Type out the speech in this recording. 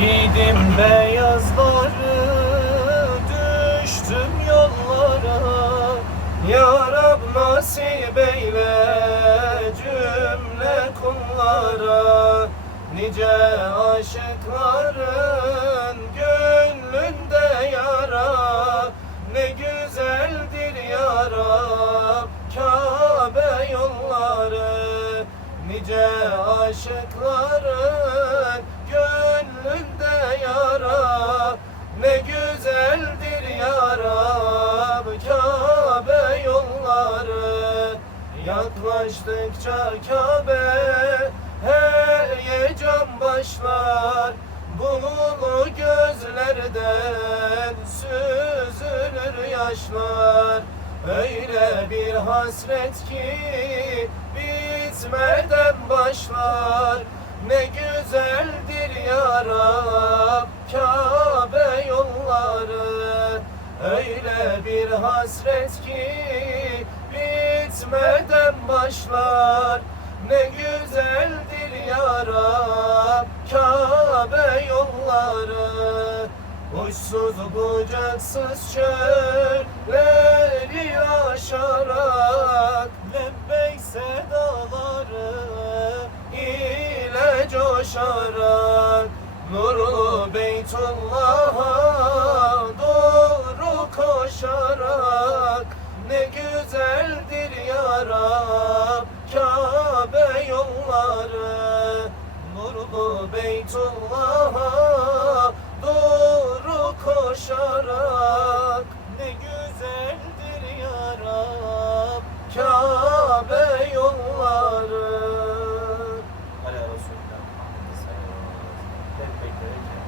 Giydim beyazları, düştüm yollara. Ya Rab nasip eyle cümle kullara. Nice aşıkların gönlünde yara. Ne güzeldir ya Rab Kabe yolları. Nice aşıkların gönlünde yara. Ne güzeldir ya Rab Kabe yolları. Yaklaştıkça Kabe heyecan başlar. Buğulu gözlerden süzülür yaşlar. Öyle bir hasret ki bitmeden başlar. Ne güzeldir ya Rab Kabe yolları. Öyle bir hasret ki bitmeden başlar. Ne güzeldir ya Rab Kabe yolları. Uçsuz bucaksız çölleri aşarak lebbeyk sedaları ile coşarak nurlu Beytullah'a doğru koşarak. Ne güzeldir ya Rab Kabe yolları. Nurlu Beytullah'a doğru koşarak. Ne güzeldir ya Rab Kabe yolları. Ala Resulullah Muhammed sallallahu aleyhi ve sellem.